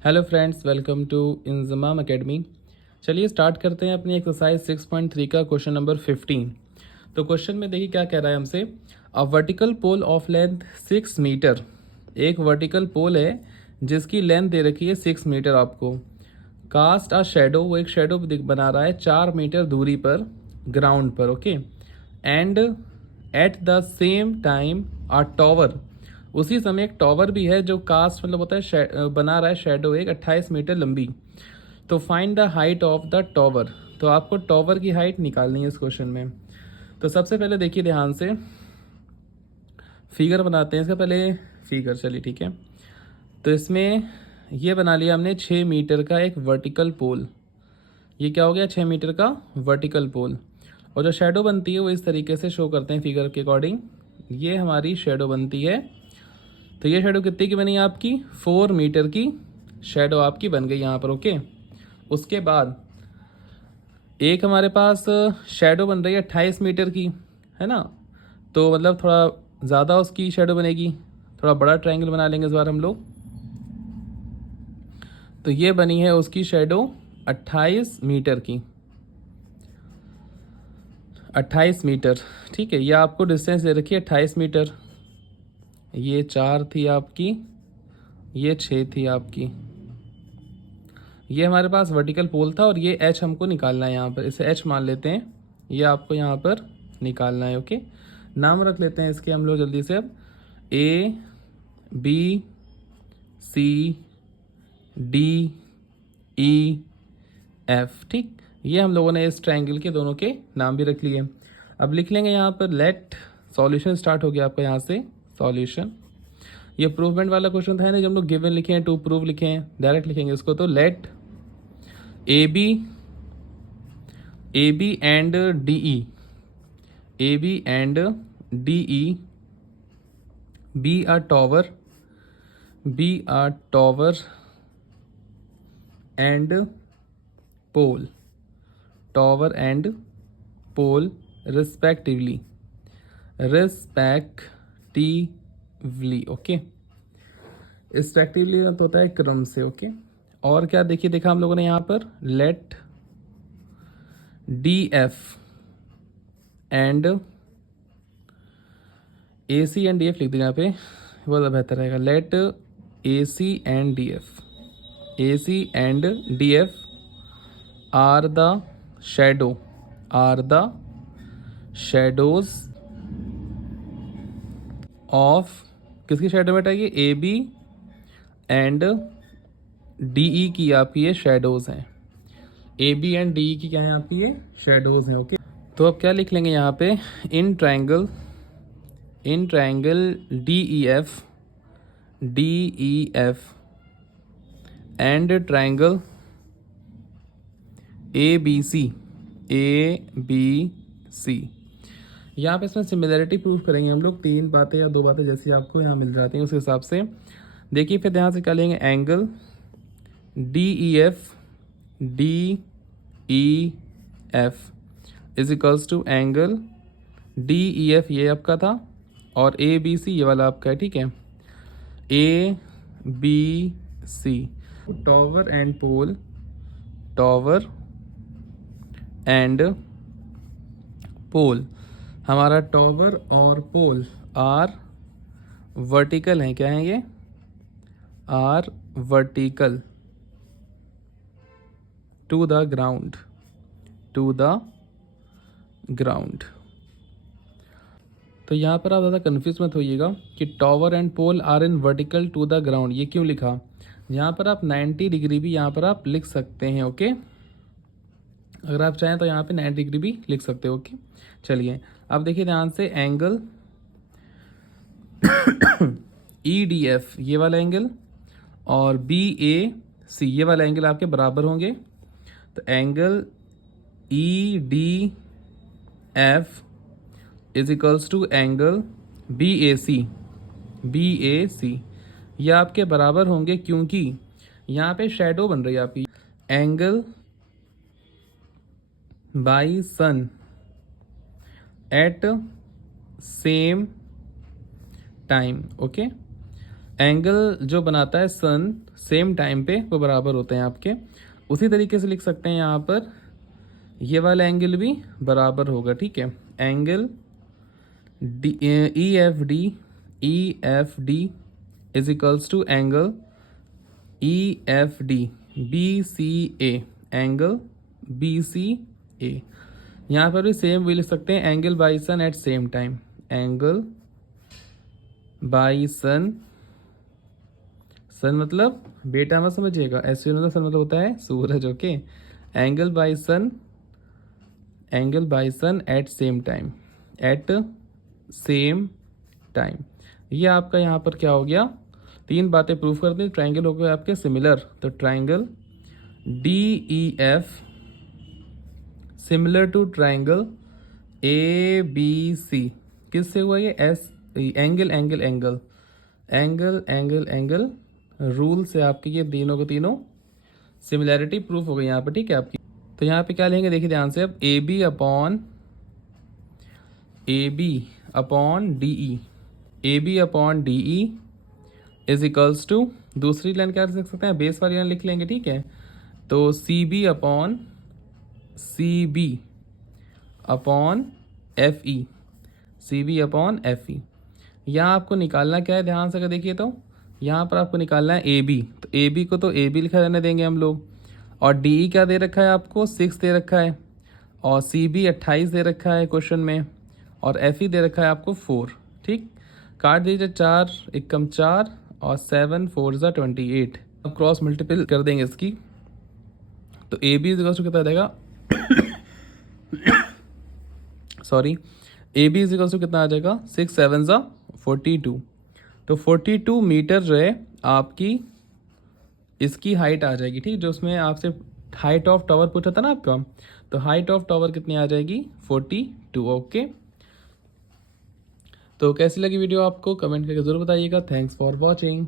Hello friends, welcome to Inzamam academy. चलिए start करते हैं अपनी एक्सरसाइज 6.3 का क्वेश्चन नंबर 15। तो क्वेश्चन में देखिए क्या कह रहा है हमसे। A vertical pole of length 6 metre. एक वर्टिकल पोल है जिसकी लेंथ दे रखी है 6 मीटर आपको। कास्ट अ शेडो, वो एक शेडो बना रहा है 4 मीटर दूरी पर ग्राउंड पर। Okay, and at the same time a tower, उसी समय एक टॉवर भी है जो कास्ट मतलब होता है बना रहा है शेडो एक 28 मीटर लंबी। तो find the height of the tower. तो आपको टॉवर की हाइट निकालनी है इस क्वेश्चन में। तो सबसे पहले देखिए ध्यान से, फिगर बनाते हैं इसका पहले। फिगर चलिए ठीक है। तो इसमें ये बना लिया हमने 6 मीटर का एक वर्टिकल पोल। ये क्या हो गया, 6 मीटर का वर्टिकल पोल। और जो शेडो बनती है वो इस तरीके से शो करते हैं फिगर के अकॉर्डिंग। ये हमारी शेडो बनती है। तो ये शेडो कितने की बनी आपकी, 4 मीटर की शेडो आपकी बन गई यहाँ पर। ओके, उसके बाद एक हमारे पास शेडो बन रही है 28 मीटर की, है ना। तो मतलब थोड़ा ज़्यादा उसकी शेडो बनेगी, थोड़ा बड़ा ट्रायंगल बना लेंगे इस बार हम लोग। तो ये बनी है उसकी शेडो 28 मीटर की, 28 मीटर। ठीक है, ये आपको डिस्टेंस दे रखी है 28 मीटर। ये 4 थी आपकी, ये 6 थी आपकी। ये हमारे पास वर्टिकल पोल था और ये एच हमको निकालना है यहाँ पर। इसे एच मान लेते हैं, ये आपको यहाँ पर निकालना है। ओके, नाम रख लेते हैं इसके हम लोग जल्दी से। अब A B C D E F, ठीक। ये हम लोगों ने इस ट्रायंगल के दोनों के नाम भी रख लिए। अब लिख लेंगे यहाँ पर लेट। सॉल्यूशन स्टार्ट हो गया आपका यहाँ से, सॉल्यूशन। ये प्रूवमेंट वाला क्वेश्चन था ना, जब हम लोग गिवन लिखे हैं, टू प्रूव लिखे हैं, डायरेक्ट लिखेंगे इसको। तो let A B and D E, A B and D E be a tower, be a tower and pole, tower and pole respectively, respectively. Okay, respectively तो होता है क्रम से। ओके, और क्या देखिए देखा हम लोगों ने यहाँ पर, let D F and A C and D F लिख दीजिए यहाँ पे, वो ज़्यादा बेहतर रहेगा। Let A C and D F, A C and D F are the shadow, are the shadows of, किसकी शेडो में हटाइए, A B and D E की आपकी ये शेडोज हैं। A B and D E की क्या है आपकी ये शेडोज हैं। ओके, तो अब क्या लिख लेंगे यहाँ पे, in triangle, in triangle D E F and triangle A B C, यहाँ पे इसमें सिमिलरिटी प्रूफ करेंगे हम लोग। 3 बातें या 2 बातें जैसी आपको यहाँ मिल जाती हैं उस हिसाब से। देखिए फिर यहाँ से क्या लेंगे, angle D E F is equals to angle D E F, ये आपका था, और ए बी सी ये वाला आपका है। ठीक है, A B C, tower and pole, tower and pole. हमारा टॉवर और पोल आर वर्टिकल हैं, क्या हैं ये, are vertical to the ground, to the ground. तो यहाँ पर आप ज़्यादा कन्फ्यूज मत होइएगा कि tower and pole are in vertical to the ground, ये क्यों लिखा। यहाँ पर आप 90 डिग्री भी यहाँ पर आप लिख सकते हैं। ओके, अगर आप चाहें तो यहाँ पे 90 डिग्री भी लिख सकते हो। ओके, चलिए अब देखिए ध्यान से, एंगल ई डी एफ ये वाला एंगल और बी ए सी ये वाला एंगल आपके बराबर होंगे। तो angle E D F is equals to angle B A C, ये आपके बराबर होंगे क्योंकि यहाँ पे शेडो बन रही है आपकी। Angle by sun at same time. Okay, angle जो बनाता है सन सेम टाइम पे वो बराबर होते हैं आपके। उसी तरीके से लिख सकते हैं यहाँ पर ये वाला एंगल भी बराबर होगा, ठीक है। Angle D E F D is equals to angle E F D B C A, angle B C A. यहाँ पर भी सेम भी लिख सकते हैं, angle by sun at same time, angle by sun, sun मतलब बेटा मत समझिएगा, ऐसे मतलब सन मतलब होता है सूरज, okay. Angle by sun, angle by sun at same time, at same time. ये आपका यहाँ पर क्या हो गया, 3 बातें प्रूव कर दी। ट्राइंगल हो गए आपके सिमिलर, तो triangle D E F similar to triangle A B C. किससे हुआ ये, S angle angle angle angle angle angle rule से आपके ये तीनों को तीनों सिमिलैरिटी प्रूफ हो गई यहाँ पर, ठीक है आपकी। तो यहाँ पे क्या लेंगे, देखिए ध्यान से, अब A B upon D E, A B upon D E is equals to, दूसरी लाइन क्या लिख सकते हैं, बेस वाली लाइन लिख लेंगे, ठीक है। तो C B upon F E, C B upon F E. यहाँ आपको निकालना क्या है, ध्यान से अगर देखिए तो यहाँ पर आपको निकालना है ए बी, तो ए बी को तो ए बी लिखा रहने देंगे हम लोग, और डी ई क्या दे रखा है आपको, 6 दे रखा है, और सी बी 28 दे रखा है क्वेश्चन में, और एफ ई दे रखा है आपको 4, ठीक। काट दीजिए, 4 एकम 4 और 7 4 ज़ा 28। अब क्रॉस मल्टीपल कर देंगे इसकी, तो ए बी इज टू कितना आ जाएगा sorry, A B is to कितना आ जाएगा, 6 7 ज़ा 42। तो 42 मीटर जो है आपकी इसकी हाइट आ जाएगी, ठीक। जो उसमें आपसे हाइट ऑफ टावर पूछा था ना आपका, तो हाइट ऑफ टावर कितनी आ जाएगी, 42, ओके। तो कैसी लगी वीडियो आपको कमेंट करके ज़रूर बताइएगा। Thanks for watching.